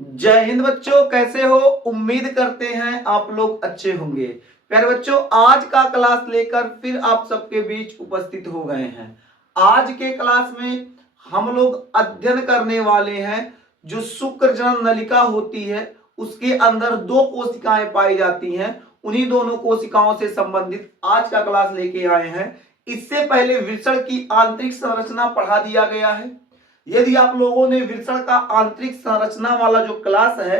जय हिंद बच्चों, कैसे हो? उम्मीद करते हैं आप लोग अच्छे होंगे। प्यारे बच्चों, आज का क्लास लेकर फिर आप सबके बीच उपस्थित हो गए हैं। आज के क्लास में हम लोग अध्ययन करने वाले हैं जो शुक्र जनन नलिका होती है, उसके अंदर दो कोशिकाएं पाई जाती हैं। उन्हीं दोनों कोशिकाओं से संबंधित आज का क्लास लेके आए हैं। इससे पहले वृषण की आंतरिक संरचना पढ़ा दिया गया है। यदि आप लोगों ने वृषण का आंतरिक संरचना वाला जो क्लास है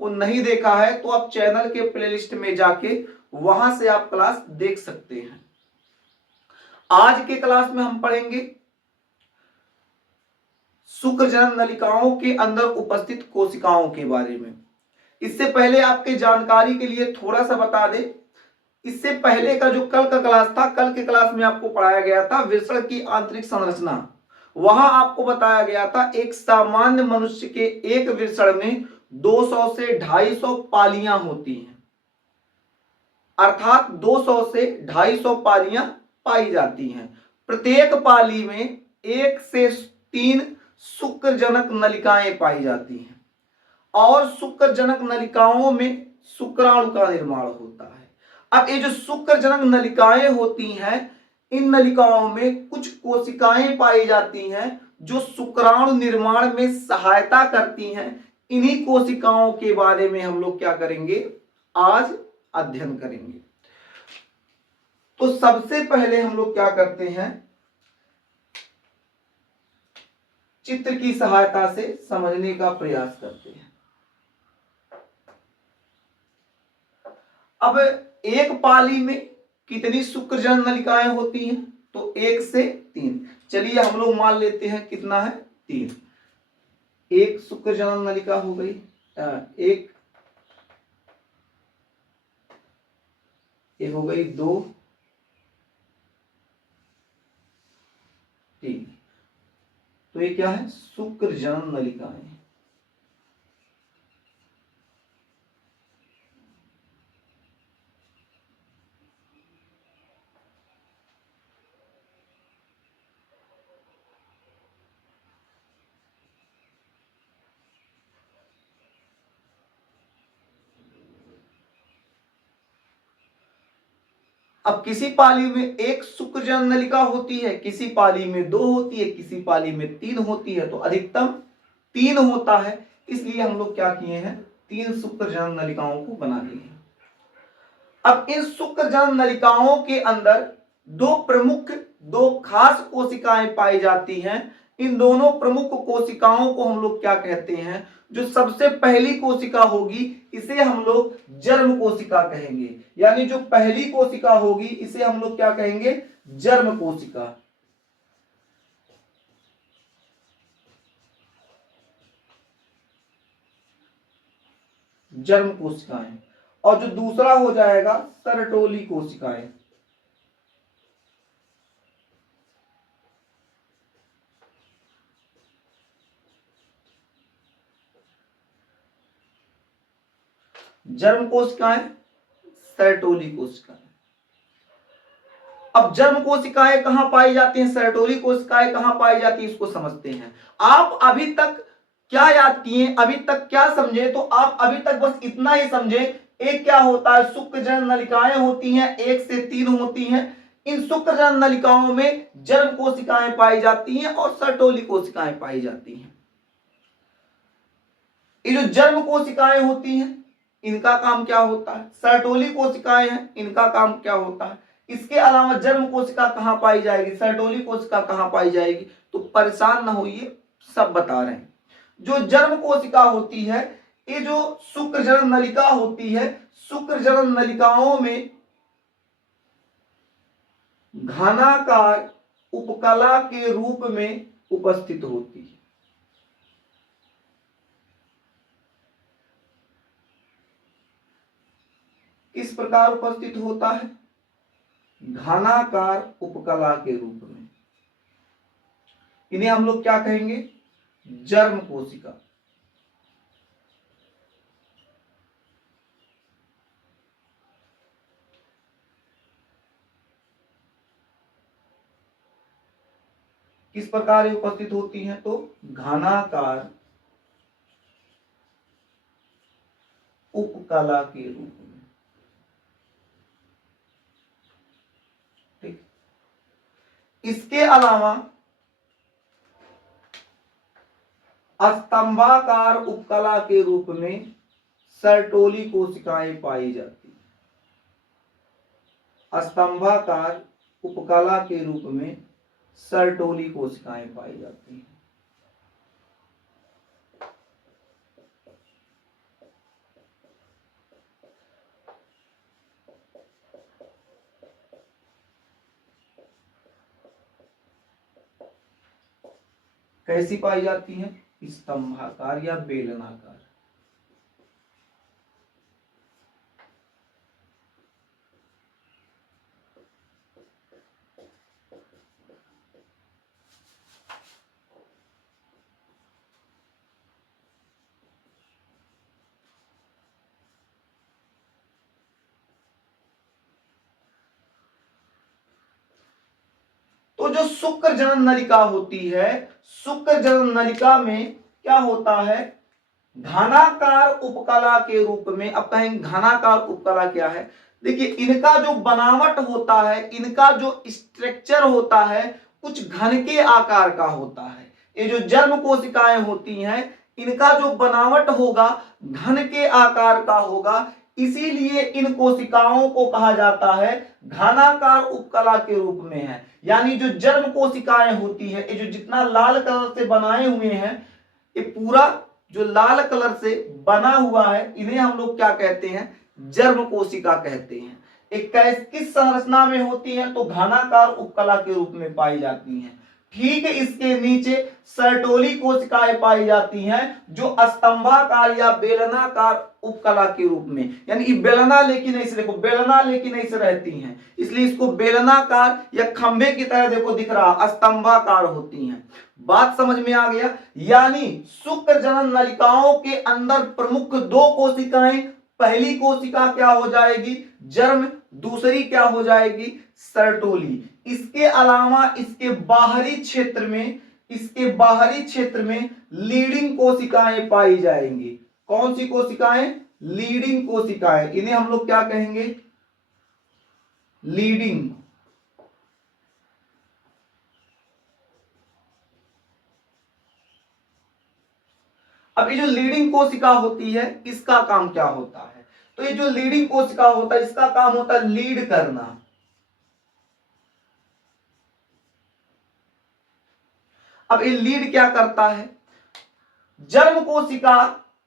वो नहीं देखा है तो आप चैनल के प्लेलिस्ट में जाके वहां से आप क्लास देख सकते हैं। आज के क्लास में हम पढ़ेंगे शुक्र जनन नलिकाओं के अंदर उपस्थित कोशिकाओं के बारे में। इससे पहले आपके जानकारी के लिए थोड़ा सा बता दें, इससे पहले का जो कल का क्लास था, कल के क्लास में आपको पढ़ाया गया था वृषण की आंतरिक संरचना। वहां आपको बताया गया था एक सामान्य मनुष्य के एक वृषण में 200 से 250 पालियां होती हैं, अर्थात 200 से 250 पालियां पाई जाती हैं। प्रत्येक पाली में 1 से 3 शुक्रजनक नलिकाएं पाई जाती हैं और शुक्रजनक नलिकाओं में शुक्राणु का निर्माण होता है। अब ये जो शुक्रजनक नलिकाएं होती हैं, इन नलिकाओं में कुछ कोशिकाएं पाई जाती हैं जो शुक्राणु निर्माण में सहायता करती हैं। इन्हीं कोशिकाओं के बारे में हम लोग क्या करेंगे, आज अध्ययन करेंगे। तो सबसे पहले हम लोग क्या करते हैं, चित्र की सहायता से समझने का प्रयास करते हैं। अब एक पाली में कितनी शुक्रजनन नलिकाएं होती हैं? तो 1 से 3। चलिए हम लोग मान लेते हैं कितना है, 3। एक शुक्रजनन नलिका हो गई, एक ये हो गई 2, 3। तो ये क्या है, शुक्रजनन नलिकाएं। अब किसी पाली में एक शुक्रजनन नलिका होती है, किसी पाली में 2 होती है, किसी पाली में 3 होती है। तो अधिकतम 3 होता है, इसलिए हम लोग क्या किए हैं, 3 शुक्रजनन नलिकाओं को बना लिए हैं। अब इन शुक्रजनन नलिकाओं के अंदर दो खास कोशिकाएं पाई जाती हैं। इन दोनों प्रमुख कोशिकाओं को हम लोग क्या कहते हैं, जो सबसे पहली कोशिका होगी इसे हम लोग जर्म कोशिका कहेंगे। यानी जो पहली कोशिका होगी इसे हम लोग क्या कहेंगे, जर्म कोशिका। जर्म कोशिकाएं। और जो दूसरा हो जाएगा सरटोली कोशिकाएं। जर्म कोशिकाएं, सरटोली कोशिकाएं। अब जर्म कोशिकाएं कहां पाई जाती हैं, सरटोली कोशिकाएं कहां पाई जाती हैं, इसको समझते हैं। आप अभी तक क्या याद किए, अभी तक क्या समझे, तो आप अभी तक बस इतना ही समझे। एक क्या होता है, शुक्रजनन नलिकाएं होती हैं, 1 से 3 होती हैं। इन शुक्रजनन नलिकाओं में जर्म कोशिकाएं पाई जाती हैं और सरटोली कोशिकाएं पाई जाती हैं। ये जो जर्म कोशिकाएं होती हैं इनका काम क्या होता है, सरटोली कोशिकाएं हैं इनका काम क्या होता है। इसके अलावा जर्म कोशिका कहां पाई जाएगी, सरटोली कोशिका कहां पाई जाएगी, तो परेशान ना होइए, सब बता रहे हैं। जो जर्म कोशिका होती है, ये जो शुक्रजनन नलिका होती है, शुक्रजनन नलिकाओं में घनाकार उपकला के रूप में उपस्थित होती है। किस प्रकार उपस्थित होता है, घनाकार उपकला के रूप में। इन्हें हम लोग क्या कहेंगे, जर्म कोशिका। किस प्रकार उपस्थित होती हैं, तो घनाकार उपकला के रूप में। ठीक, इसके अलावा स्तंभाकार उपकला के रूप में सर्टोली कोशिकाएं पाई जाती हैं। स्तंभाकार उपकला के रूप में सर्टोली कोशिकाएं पाई जाती हैं। कैसी पाई जाती हैं? स्तंभाकार या बेलनाकार। तो जो शुक्र जनन नलिका होती है, शुक्र जनन नलिका में क्या होता है? घनाकार उपकला के रूप में। अब कहेंगे घनाकार उपकला क्या है? देखिए, इनका जो बनावट होता है, इनका जो स्ट्रक्चर होता है, कुछ घन के आकार का होता है। ये जो जन्म कोशिकाएं होती हैं, इनका जो बनावट होगा घन के आकार का होगा, इसीलिए इन कोशिकाओं को कहा जाता है घनाकार उपकला के रूप में है। यानी जो जन्म कोशिकाएं होती है, ये जो जितना लाल कलर से बनाए हुए हैं, ये पूरा जो लाल कलर से बना हुआ है, इन्हें हम लोग क्या कहते हैं? जन्म कोशिका कहते हैं। एक किस संरचना में होती है? तो घनाकार उपकला के रूप में पाई जाती हैं। ठीक है, इसके नीचे सर्टोली कोशिकाएं पाई जाती हैं, जो स्तंभाकार या बेलनाकार उपकला के रूप में, यानी बेलना लेकिन ऐसे, देखो बेलना लेकिन ऐसे रहती हैं, इसलिए इसको बेलनाकार या खंभे की तरह देखो दिख रहा, स्तंभाकार होती हैं। बात समझ में आ गया? यानी शुक्र जनन नलिकाओं के अंदर प्रमुख दो कोशिकाएं, पहली कोशिका क्या हो जाएगी? जर्म, दूसरी क्या हो जाएगी? सर्टोली। इसके अलावा इसके बाहरी क्षेत्र में, इसके बाहरी क्षेत्र में लीडिंग कोशिकाएं पाई जाएंगी। कौन सी कोशिकाएं? लीडिंग कोशिकाएं। इन्हें हम लोग क्या कहेंगे? लीडिंग। अब ये जो लीडिंग कोशिका होती है, इसका काम क्या होता है? तो ये जो लीडिंग कोशिका होता है, इसका काम होता है लीड करना। अब ये लीड क्या करता है? जर्म कोशिका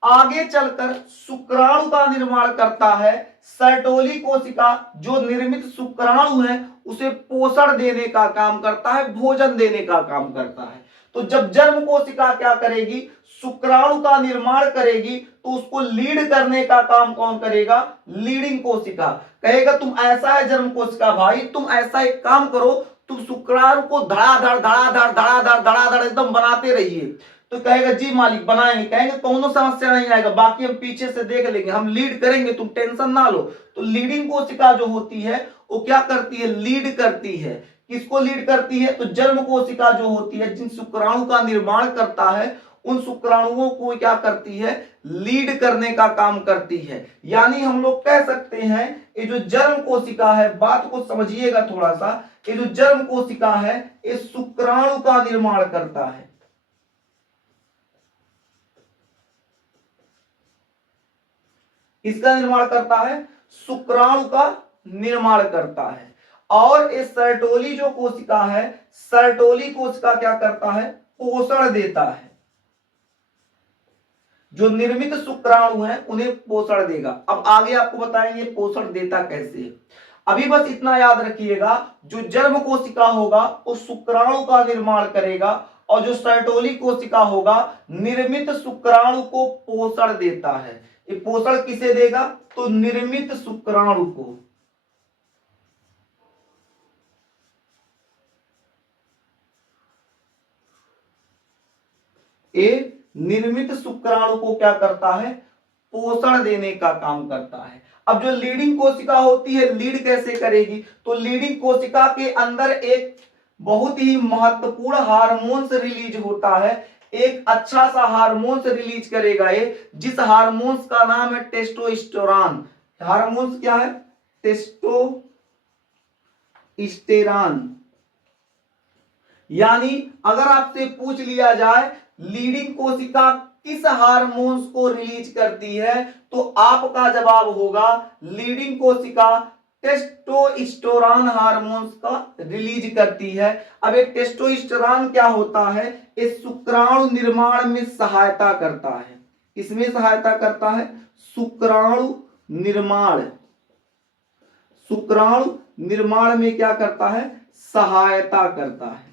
आगे चलकर शुक्राणु का निर्माण करता है। सर्टोली कोशिका जो निर्मित शुक्राणु है, उसे पोषण देने का काम करता है, भोजन देने का काम करता है। तो जब जर्म कोशिका क्या करेगी? शुक्राणु का निर्माण करेगी, तो उसको लीड करने का काम कौन करेगा? लीडिंग कोशिका। कहेगा तुम ऐसा है जर्म कोशिका भाई, तुम ऐसा एक काम करो, तुम शुक्राणु को धड़ाधड़ धड़ाधड़ धड़ाधड़ धड़ाधड़ एकदम बनाते रहिए। तो कहेगा जी मालिक बनाएंगे। कहेंगे कोनो समस्या नहीं आएगा, बाकी हम पीछे से देख लेंगे, हम लीड करेंगे, तुम टेंशन ना लो। तो लीडिंग कोशिका जो होती है, वो क्या करती है? लीड करती है। किसको लीड करती है? तो जर्म कोशिका जो होती है, जिन शुक्राणु का निर्माण करता है, उन शुक्राणुओं को क्या करती है? लीड करने का काम करती है। यानी हम लोग कह सकते हैं, ये जो जर्म कोशिका है, बात को समझिएगा थोड़ा सा, ये जो जर्म कोशिका है, ये शुक्राणु का निर्माण करता है। इसका निर्माण करता है? शुक्राणु का निर्माण करता है। और ये सर्टोली जो कोशिका है, सर्टोली कोशिका क्या करता है? पोषण देता है। जो निर्मित शुक्राणु है, उन्हें पोषण देगा। अब आगे आपको बताएंगे पोषण देता कैसे। अभी बस इतना याद रखिएगा, जो जर्म कोशिका होगा वो शुक्राणु का निर्माण करेगा, और जो सर्टोली कोशिका होगा निर्मित शुक्राणु को पोषण देता है। ये पोषण किसे देगा? तो निर्मित शुक्राणु को। ये निर्मित शुक्राणु को क्या करता है? पोषण देने का काम करता है। अब जो लीडिंग कोशिका होती है, लीड कैसे करेगी? तो लीडिंग कोशिका के अंदर एक बहुत ही महत्वपूर्ण हार्मोन्स रिलीज होता है। एक अच्छा सा हार्मोन्स रिलीज करेगा ये, जिस हार्मोन्स का नाम है टेस्टोस्टेरोन। हार्मोन्स क्या है? टेस्टोस्टेरोन। यानी अगर आपसे पूछ लिया जाए लीडिंग कोशिका किस हार्मोन्स को रिलीज करती है, तो आपका जवाब होगा लीडिंग कोशिका टेस्टोस्टेरोन हार्मोन्स का रिलीज करती है। अब ये टेस्टोस्टेरोन क्या होता है? इस शुक्राणु निर्माण में सहायता करता है। किसमें सहायता करता है? शुक्राणु निर्माण। शुक्राणु निर्माण में क्या करता है? सहायता करता है।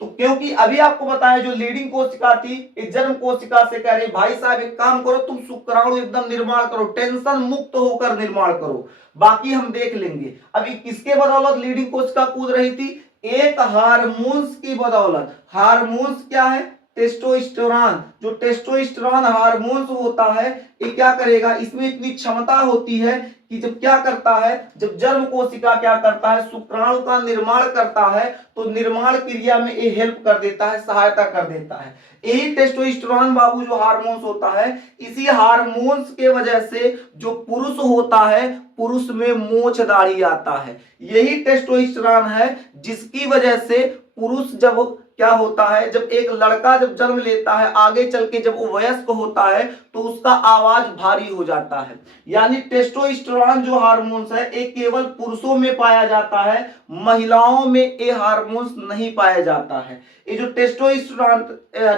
तो क्योंकि अभी आपको बताया जो लीडिंग कोशिका थी इस जन्म कोशिका से कह रही भाई साहब एक काम करो, तुम शुक्राणु एकदम निर्माण करो, टेंशन मुक्त होकर निर्माण करो, बाकी हम देख लेंगे। अभी किसके बदौलत लीडिंग कोशिका कूद रही थी? एक हार्मोन्स की बदौलत। हार्मोन्स क्या है? टेस्टोस्टेरोन। जो टेस्टोस्टेरोन हार्मोन्स होता है ये क्या करेगा? इसमें इतनी क्षमता होती है कि जब क्या करता है, जब जन्म कोशिका क्या करता है, शुक्राणु का निर्माण करता है, तो निर्माण क्रिया में ये हेल्प कर देता है, सहायता कर देता है। यही टेस्टोस्टेरोन बाबू जो हार्मोन्स होता है, इसी हार्मोन्स के वजह से जो पुरुष होता है पुरुष में मोछ दाढ़ी आता है। यही टेस्टोस्टेरोन है जिसकी वजह से पुरुष जब क्या होता है, जब एक लड़का जब जन्म लेता है आगे चल के जब वो वयस्क होता है तो उसका आवाज भारी हो जाता है। यानी टेस्टोस्टेरोन जो हार्मोन्स है ये केवल पुरुषों में पाया जाता है, महिलाओं में ये हार्मोन्स नहीं पाया जाता है। ये जो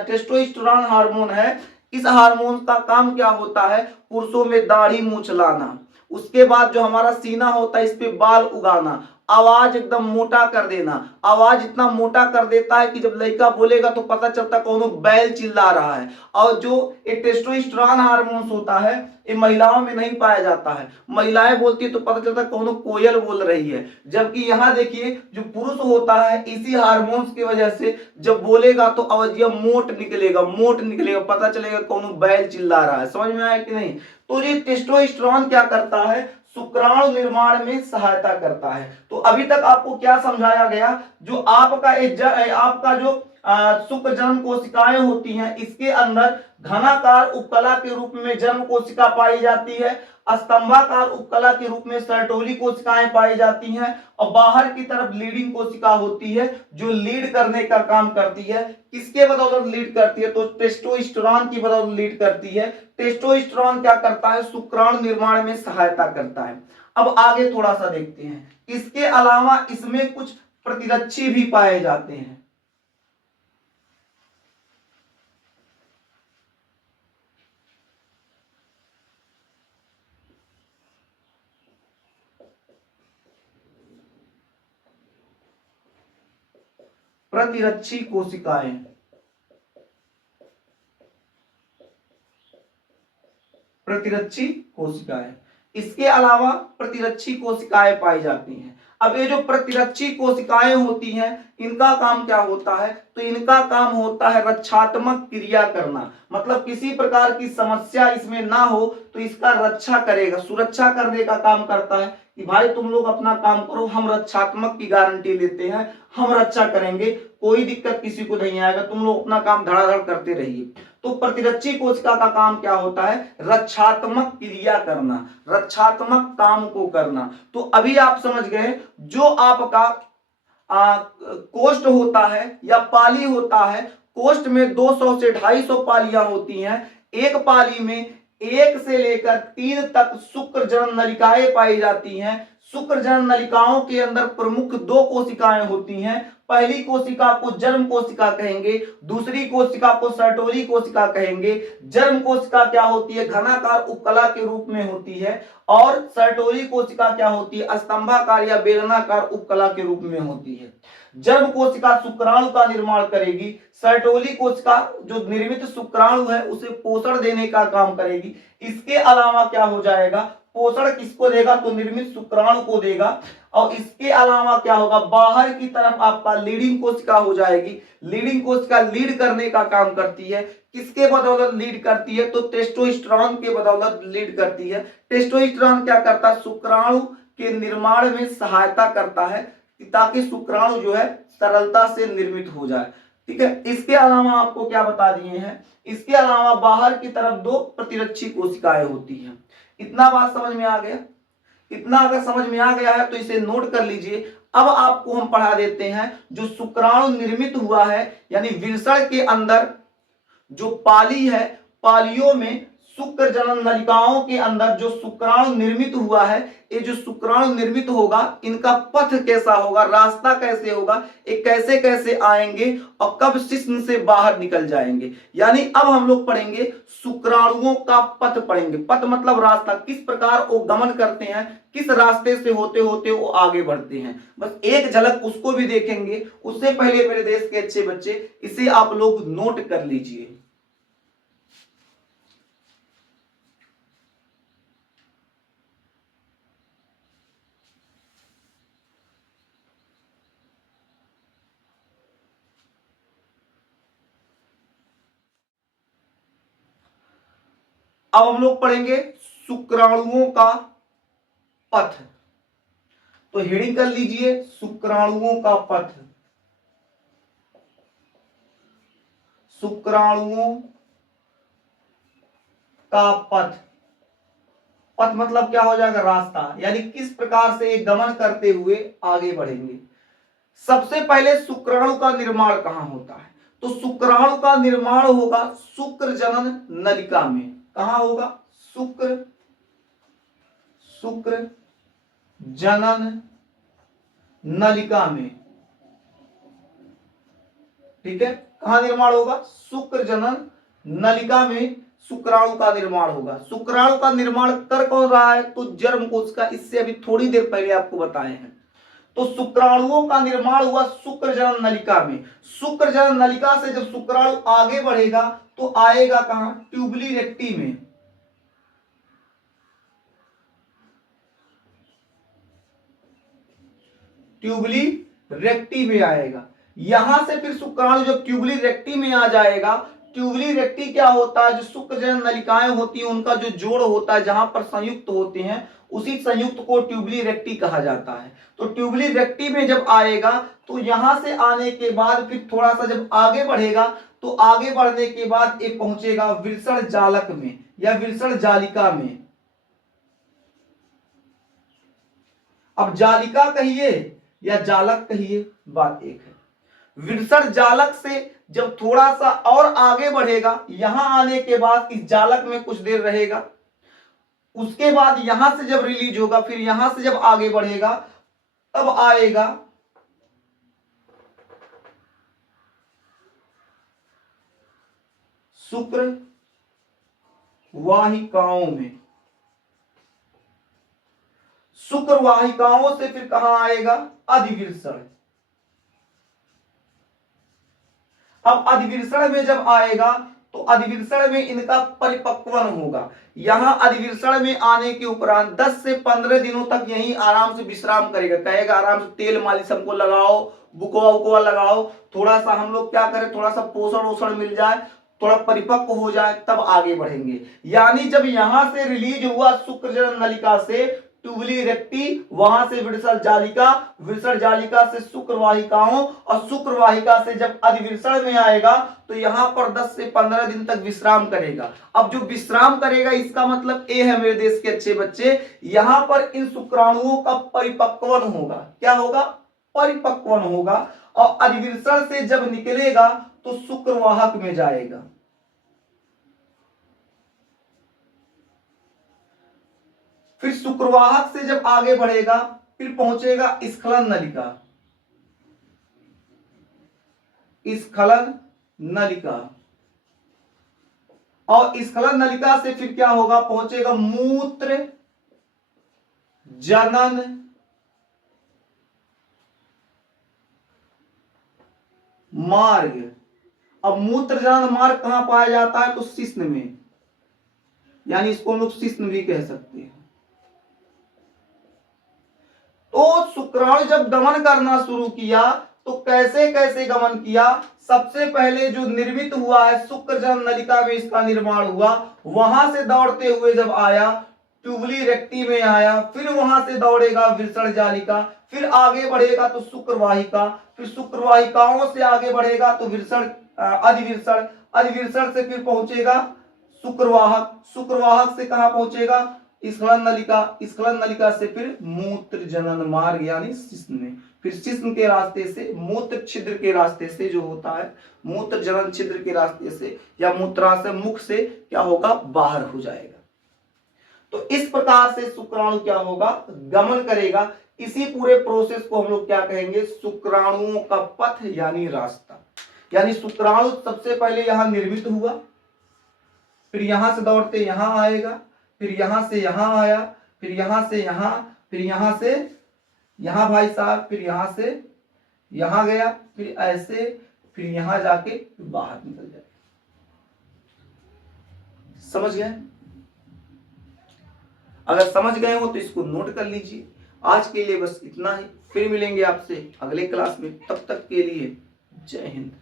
टेस्टोस्टेरोन हार्मोन है, इस हार्मोन का काम क्या होता है? पुरुषों में दाढ़ी मूछ लाना, उसके बाद जो हमारा सीना होता है इस पे बाल उगाना, आवाज एकदम मोटा कर देना। आवाज इतना मोटा कर देता है कि जब लड़का बोलेगा तो पता चलता कौनो बैल चिल्ला रहा है। और जो ये टेस्टोस्टेरोन हार्मोन्स होता है ये महिलाओं में नहीं पाया जाता है, महिलाएं बोलती है तो पता चलता है कौनो कोयल बोल रही है। जबकि यहाँ देखिए जो पुरुष होता है इसी हार्मोन्स की वजह से जब बोलेगा तो आवाजिया मोट निकलेगा, मोट निकलेगा, पता चलेगा कौनो बैल चिल्ला रहा है। समझ में आया कि नहीं? तो ये टेस्टोस्टेरोन क्या करता है? शुक्राणु निर्माण में सहायता करता है। तो अभी तक आपको क्या समझाया गया? जो आपका जो शुक्र जन्म कोशिकाएं होती हैं इसके अंदर घनाकार उपकला के रूप में जन्म कोशिका पाई जाती है, स्तंभाकार उपकला के रूप में सर्टोली कोशिकाएं पाई जाती हैं, और बाहर की तरफ लीडिंग कोशिका होती है जो लीड करने का काम करती है। किसके बदौलत लीड करती है? तो टेस्टोस्टेरोन की बदौलत लीड करती है। टेस्टोस्टेरोन क्या करता है? शुक्राणु निर्माण में सहायता करता है। अब आगे थोड़ा सा देखते हैं, इसके अलावा इसमें कुछ प्रतिरक्षी भी पाए जाते हैं। प्रतिरक्षी कोशिकाएं, प्रतिरक्षी कोशिकाएं, इसके अलावा प्रतिरक्षी कोशिकाएं पाई जाती हैं। अब ये जो प्रतिरक्षी कोशिकाएं होती हैं इनका काम क्या होता है? तो इनका काम होता है रक्षात्मक क्रिया करना, मतलब किसी प्रकार की समस्या इसमें ना हो तो इसका रक्षा करेगा, सुरक्षा करने का काम करता है कि भाई तुम लोग अपना काम करो, हम रक्षात्मक की गारंटी लेते हैं, हम रक्षा करेंगे, कोई दिक्कत किसी को नहीं आएगा, तुम लोग अपना काम धड़ाधड़ करते रहिए। तो प्रतिरक्षी कोशिका का काम क्या होता है? रक्षात्मक क्रिया करना, रक्षात्मक काम को करना। तो अभी आप समझ गए जो आपका कोष्ठ होता है या पाली होता है, कोष्ठ में 200 से 250 पालियां होती हैं। एक पाली में 1 से लेकर 3 तक शुक्र जनन नलिकाएं पाई जाती हैं। शुक्र जनन नलिकाओं के अंदर प्रमुख 2 कोशिकाएं होती हैं। पहली कोशिका को जर्म कोशिका कहेंगे, दूसरी कोशिका को सर्टोली कोशिका कहेंगे। जर्म कोशिका क्या होती है? घनाकार उपकला के रूप में होती है, और सर्टोली कोशिका क्या होती है? स्तंभाकार या बेलनाकार उपकला के रूप में होती है। जर्म कोशिका शुक्राणु का निर्माण करेगी, सर्टोली कोशिका जो निर्मित शुक्राणु है उसे पोषण देने का काम करेगी। इसके अलावा क्या हो जाएगा? पोषण किसको देगा? तो निर्मित शुक्राणु को देगा। और इसके अलावा क्या होगा? बाहर की तरफ आपका लीडिंग कोशिका हो जाएगी। लीडिंग कोशिका लीड करने का काम करती है। किसके बदौलत लीड करती है? तो टेस्टोस्टेरोन के बदौलत लीड करती है। टेस्टोस्टेरोन क्या करता है? शुक्राणु के निर्माण में सहायता करता है। ताकि शुक्राणु जो है सरलता से निर्मित हो जाए। ठीक है, इसके अलावा आपको क्या बता दिए हैं, इसके अलावा बाहर की तरफ 2 प्रतिरक्षी कोशिकाएं होती हैं। इतना बात समझ में आ गया? इतना अगर समझ में आ गया है तो इसे नोट कर लीजिए। अब आपको हम पढ़ा देते हैं जो शुक्राणु निर्मित हुआ है, यानी वृषण के अंदर जो पाली है, पालियों में शुक्र जनन नलिकाओं के अंदर जो शुक्राणु निर्मित हुआ है, ये जो शुक्राणु निर्मित होगा इनका पथ कैसा होगा, रास्ता कैसे होगा, ये कैसे कैसे आएंगे और कब शिश्न से बाहर निकल जाएंगे। यानी अब हम लोग पढ़ेंगे शुक्राणुओं का पथ पढ़ेंगे। पथ मतलब रास्ता, किस प्रकार वो गमन करते हैं, किस रास्ते से होते होते वो आगे बढ़ते हैं। बस एक झलक उसको भी देखेंगे। उससे पहले मेरे देश के अच्छे बच्चे इसे आप लोग नोट कर लीजिए। अब हम लोग पढ़ेंगे शुक्राणुओं का पथ। तो हेडिंग कर लीजिए शुक्राणुओं का पथ। शुक्राणुओं का पथ, पथ मतलब क्या हो जाएगा, रास्ता, यानी किस प्रकार से एक गमन करते हुए आगे बढ़ेंगे। सबसे पहले शुक्राणु का निर्माण कहां होता है, तो शुक्राणु का निर्माण होगा शुक्र जनन नलिका में। कहां होगा, शुक्र जनन नलिका में। ठीक है, कहां निर्माण होगा, शुक्र जनन नलिका में शुक्राणु का निर्माण होगा। शुक्राणु का निर्माण कर कौन रहा है, तो जर्म कोशिका, इससे अभी थोड़ी देर पहले आपको बताए हैं। तो शुक्राणुओं का निर्माण हुआ शुक्र जनन नलिका में। शुक्र जनन नलिका से जब शुक्राणु आगे बढ़ेगा तो आएगा कहां, ट्यूबली रेक्टी में। ट्यूबली रेक्टी में आएगा। यहां से फिर शुक्राणु जब ट्यूबली रेक्टी में आ जाएगा, ट्यूबली रेक्टी क्या होता है, जो शुक्र जनन नलिकाएं होती हैं उनका जो जोड़ होता है, जहां पर संयुक्त होते हैं, उसी संयुक्त को ट्यूबली रेक्टी कहा जाता है। तो ट्यूबली रेक्टी में जब आएगा तो यहां से आने के बाद फिर थोड़ा सा जब आगे बढ़ेगा तो आगे बढ़ने के बाद ये पहुंचेगा वृषण जालक में या वृषण जालिका में। अब जालिका कहिए या जालक कहिए, बात एक है। वृषण जालक से जब थोड़ा सा और आगे बढ़ेगा, यहां आने के बाद इस जालक में कुछ देर रहेगा, उसके बाद यहां से जब रिलीज होगा, फिर यहां से जब आगे बढ़ेगा तब आएगा शुक्र वाहिकाओं में। शुक्र वाहिकाओं से फिर कहां आएगा, अधिवृषण। अब अधिवृषण में जब आएगा तो अधिवृषण में इनका परिपक्वन होगा। यहां अधिवृषण में आने के उपरांत 10 से 15 दिनों तक यहीं आराम से विश्राम करेगा, कहेगा आराम से तेल मालिश हमको लगाओ, बुकवा उकवा लगाओ, थोड़ा सा हम लोग क्या करें, थोड़ा सा पोषण वोषण मिल जाए, थोड़ा परिपक्व हो जाए, तब आगे बढ़ेंगे। यानी जब यहां से रिलीज हुआ शुक्र जनन नलिका से ट्यूबली रेक्टी, वहां से वृषण जालिका, वृषण जालिका से शुक्र वाहिकाओं, और शुक्र वाहिका से जब अधिवृषण में आएगा तो यहां पर 10 से 15 दिन तक विश्राम करेगा। अब जो विश्राम करेगा इसका मतलब ये है मेरे देश के अच्छे बच्चे, यहां पर इन शुक्राणुओं का परिपक्वन होगा। क्या होगा, परिपक्वन होगा। और अधिवृषण से जब निकलेगा तो शुक्रवाहक में जाएगा। फिर शुक्रवाहक से जब आगे बढ़ेगा फिर पहुंचेगा स्खलन नलिका। स्खलन नलिका, और स्खलन नलिका से फिर क्या होगा, पहुंचेगा मूत्र जनन मार्ग। अब मूत्र जनन मार्ग कहां पाया जाता है, तो शिश्न में, यानी इसको हम लोग शिश्न भी कह सकते हैं। तो शुक्राणु जब गमन करना शुरू किया तो कैसे कैसे गमन किया, सबसे पहले जो निर्मित हुआ है शुक्र जनन नलिका में इसका निर्माण हुआ, वहां से दौड़ते हुए जब आया ट्यूबली रेक्टी में आया, फिर वहां से दौड़ेगा वृषण जालिका, फिर आगे बढ़ेगा तो शुक्रवाहिका, फिर शुक्रवाहिकाओं से आगे बढ़ेगा तो वृषण अधिवृषण, अधिवृषण से फिर पहुंचेगा शुक्रवाहक, शुक्रवाहक से कहां पहुंचेगा स्खलन नलिका, स्खलन नलिका से फिर मूत्र जनन मार्ग यानी शिश्न में, फिर शिश्न के रास्ते से मूत्र छिद्र के रास्ते से जो होता है मूत्र जनन छिद्र के रास्ते से या मूत्राशय मुख से क्या होगा बाहर हो जाएगा। तो इस प्रकार से शुक्राणु क्या होगा गमन करेगा। इसी पूरे प्रोसेस को हम लोग क्या कहेंगे शुक्राणुओं का पथ यानी रास्ता। यानी शुक्राणु सबसे पहले यहां निर्मित हुआ, फिर यहां से दौड़ते यहां आएगा, फिर यहां से यहां आया, फिर यहां से यहां, फिर यहां से यहां भाई साहब, फिर यहां से यहां गया, फिर ऐसे, फिर यहां जाके बाहर निकल जाए। समझ गए? अगर समझ गए हो तो इसको नोट कर लीजिए। आज के लिए बस इतना ही, फिर मिलेंगे आपसे अगले क्लास में। तब तक के लिए जय हिंद।